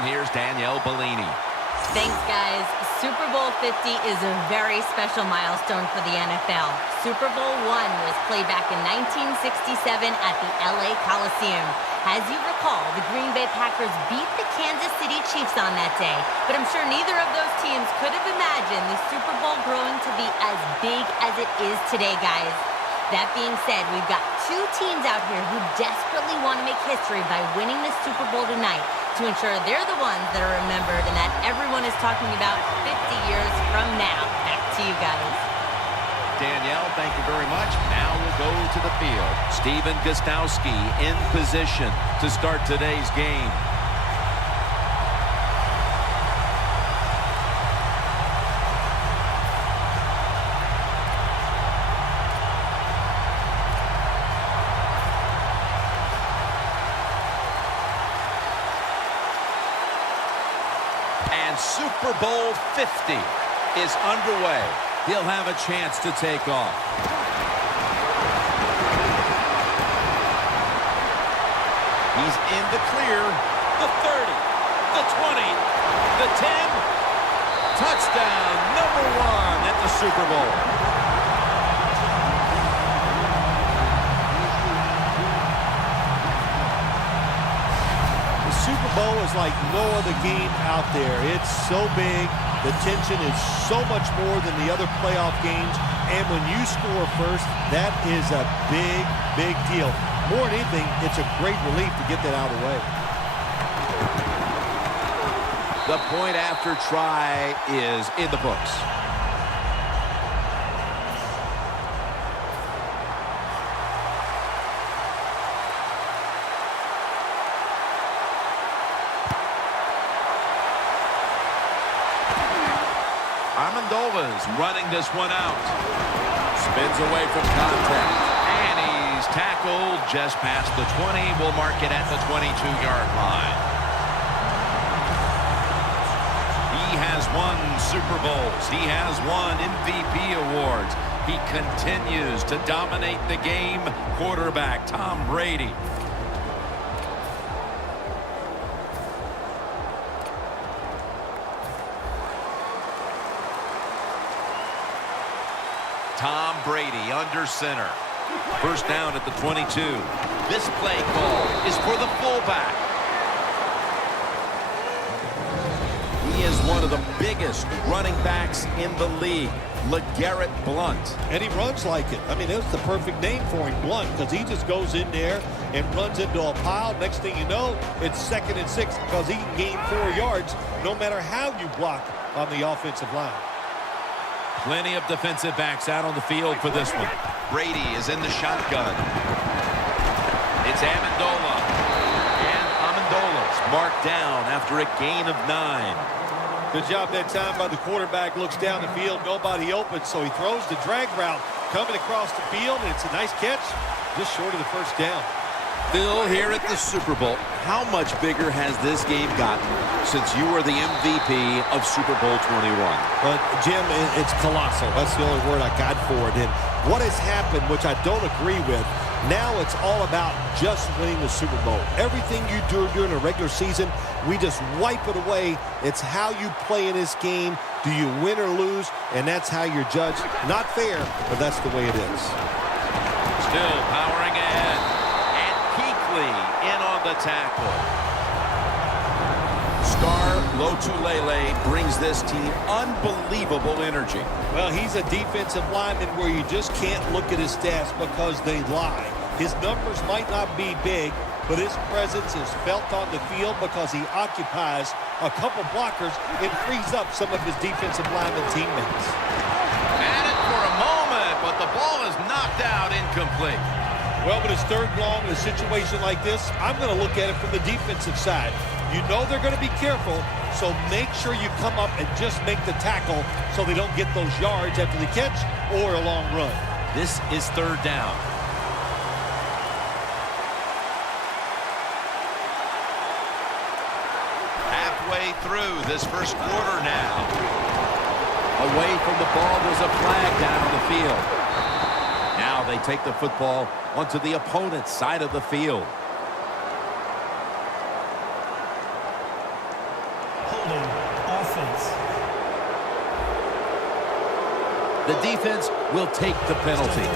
And here's Danielle Bellini. Thanks, guys. Super Bowl 50 is a very special milestone for the NFL. Super Bowl I was played back in 1967 at the LA Coliseum. As you recall, the Green Bay Packers beat the Kansas City Chiefs on that day. But I'm sure neither of those teams could have imagined the Super Bowl growing to be as big as it is today, guys. That being said, we've got two teams out here who desperately want to make history by winning the Super Bowl tonight to ensure they're the ones that are remembered and that everyone is talking about 50 years from now. Back to you guys. Danielle, thank you very much. Now we'll go to the field. Steven Gostkowski in position to start today's game. And Super Bowl 50 is underway. He'll have a chance to take off. He's in the clear. The 30, the 20, the 10. Touchdown, number 1 at the Super Bowl. The Super Bowl is like no other game out there. It's so big. The tension is so much more than the other playoff games. And when you score first, that is a big, big deal. More than anything, it's a great relief to get that out of the way. The point after try is in the books. Amendola's running this one out. Spins away from contact. And he's tackled just past the 20. We'll mark it at the 22-yard line. He has won Super Bowls. He has won MVP awards. He continues to dominate the game. Quarterback Tom Brady. Tom Brady under center. First down at the 22. This play call is for the fullback. He is one of the biggest running backs in the league, LeGarrette Blount. And he runs like it. I mean, that's the perfect name for him, Blount, because he just goes in there and runs into a pile. Next thing you know, it's 2nd and 6 because he can gain 4 yards no matter how you block on the offensive line. Plenty of defensive backs out on the field for this one. Brady is in the shotgun. It's Amendola. And Amendola's marked down after a gain of 9. Good job that time by the quarterback. Looks down the field, nobody open, so he throws the drag route coming across the field, and it's a nice catch, just short of the first down. Still here at the Super Bowl. How much bigger has this game gotten since you were the MVP of Super Bowl 21? But, Jim, it's colossal. That's the only word I got for it. And what has happened, which I don't agree with, now it's all about just winning the Super Bowl. Everything you do during a regular season, we just wipe it away. It's how you play in this game. Do you win or lose? And that's how you're judged. Not fair, but that's the way it is. Still powering ahead. In on the tackle. Star Lotulelei brings this team unbelievable energy. Well, he's a defensive lineman where you just can't look at his stats because they lie. His numbers might not be big, but his presence is felt on the field because he occupies a couple blockers and frees up some of his defensive lineman teammates. At it for a moment, but the ball is knocked out incomplete. Well, when it's 3rd and long in a situation like this, I'm going to look at it from the defensive side. You know they're going to be careful, so make sure you come up and just make the tackle so they don't get those yards after the catch or a long run. This is 3rd down. Halfway through this first quarter now. Away from the ball, there's a flag down on the field. Now they take the football onto the opponent's side of the field. The defense will take the penalty.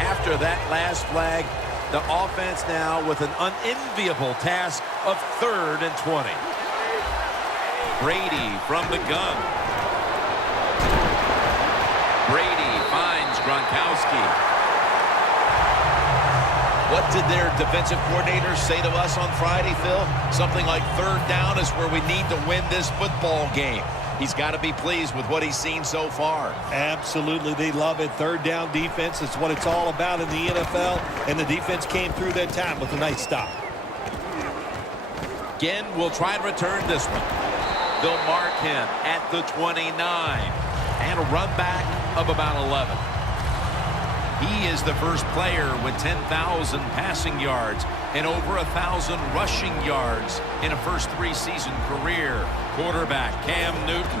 After that last flag, the offense now with an unenviable task of 3rd and 20. Brady from the gun. Brady finds Gronkowski. What did their defensive coordinators say to us on Friday, Phil? Something like 3rd down is where we need to win this football game. He's got to be pleased with what he's seen so far. Absolutely, they love it. 3rd down defense is what it's all about in the NFL, and the defense came through that time with a nice stop. Again, we'll try and return this one. They'll mark him at the 29, and a run back of about 11. He is the first player with 10,000 passing yards and over 1,000 rushing yards in a first 3-season career. Quarterback Cam Newton.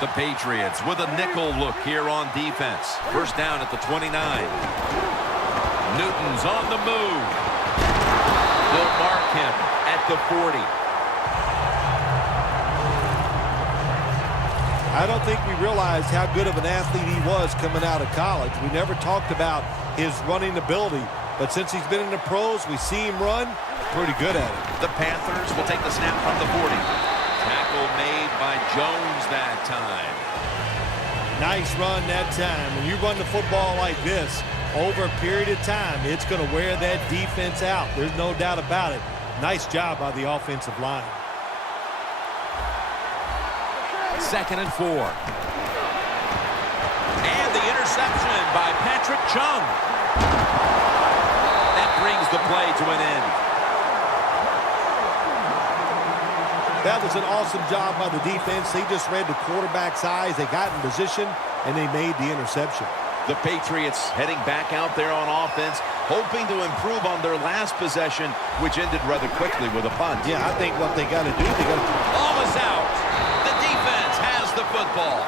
The Patriots with a nickel look here on defense. First down at the 29. Newton's on the move. They'll mark him at the 40. I don't think we realized how good of an athlete he was coming out of college. We never talked about his running ability, but since he's been in the pros, we see him run pretty good at it. The Panthers will take the snap from the 40. Tackle made by Jones that time. Nice run that time. When you run the football like this over a period of time, it's going to wear that defense out. There's no doubt about it. Nice job by the offensive line. 2nd and 4. And the interception by Patrick Chung. That brings the play to an end. That was an awesome job by the defense. They just read the quarterback's eyes. They got in position, and they made the interception. The Patriots heading back out there on offense, hoping to improve on their last possession, which ended rather quickly with a punt. Yeah, I think what they got to do, they got to... Ball is out. The defense has the football.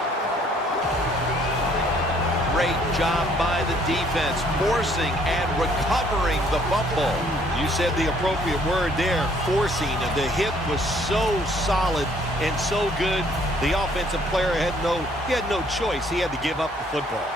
Great job by the defense, forcing and recovering the fumble. You said the appropriate word there, forcing. The hit was so solid and so good. The offensive player had no choice. He had to give up the football.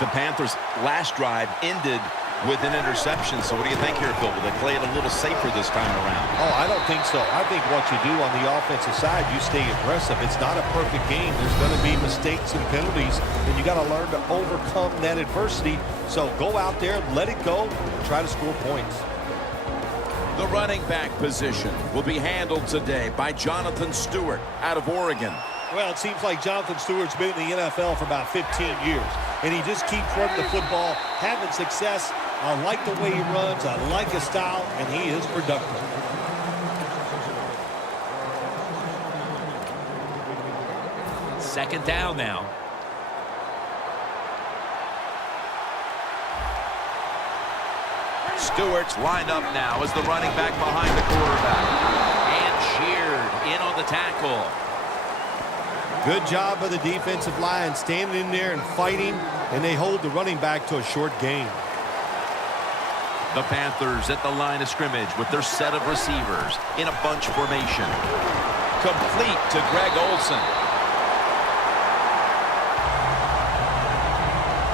The Panthers' last drive ended with an interception. So what do you think here, Phil? Will they play it a little safer this time around? Oh, I don't think so. I think what you do on the offensive side, you stay aggressive. It's not a perfect game. There's going to be mistakes and penalties, and you got to learn to overcome that adversity. So go out there, let it go, and try to score points. The running back position will be handled today by Jonathan Stewart out of Oregon. Well, it seems like Jonathan Stewart's been in the NFL for about 15 years, and he just keeps running the football, having success. I like the way he runs. I like his style, and he is productive. Second down now. Stewart's lined up now as the running back behind the quarterback. And sheared in on the tackle. Good job by the defensive line, standing in there and fighting, and they hold the running back to a short gain. The Panthers at the line of scrimmage with their set of receivers in a bunch formation. Complete to Greg Olsen.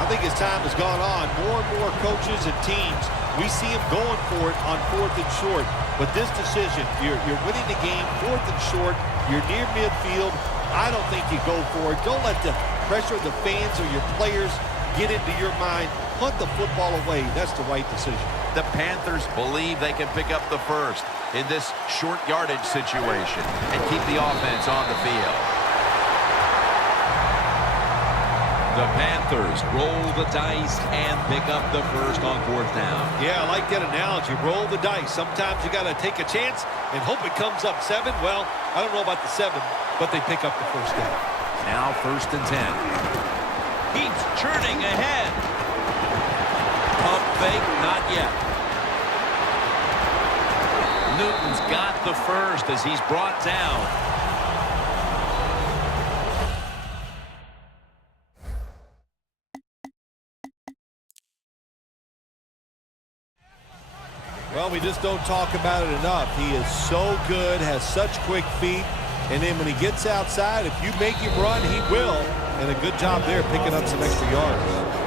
I think as time has gone on, more and more coaches and teams, we see them going for it on 4th and short. But this decision, you're winning the game, 4th and short, you're near midfield. I don't think you go for it. Don't let the pressure of the fans or your players get into your mind. Punt the football away. That's the right decision. The Panthers believe they can pick up the first in this short yardage situation and keep the offense on the field. The Panthers roll the dice and pick up the first on 4th down. Yeah, I like that analogy. Roll the dice. Sometimes you got to take a chance and hope it comes up 7. Well, I don't know about the 7, but they pick up the first down. Now 1st and 10. He's churning ahead. Pump fake, not yet. Newton's got the first as he's brought down. Well, we just don't talk about it enough. He is so good, has such quick feet, and then when he gets outside, if you make him run, he will. And a good job there picking up some extra yards.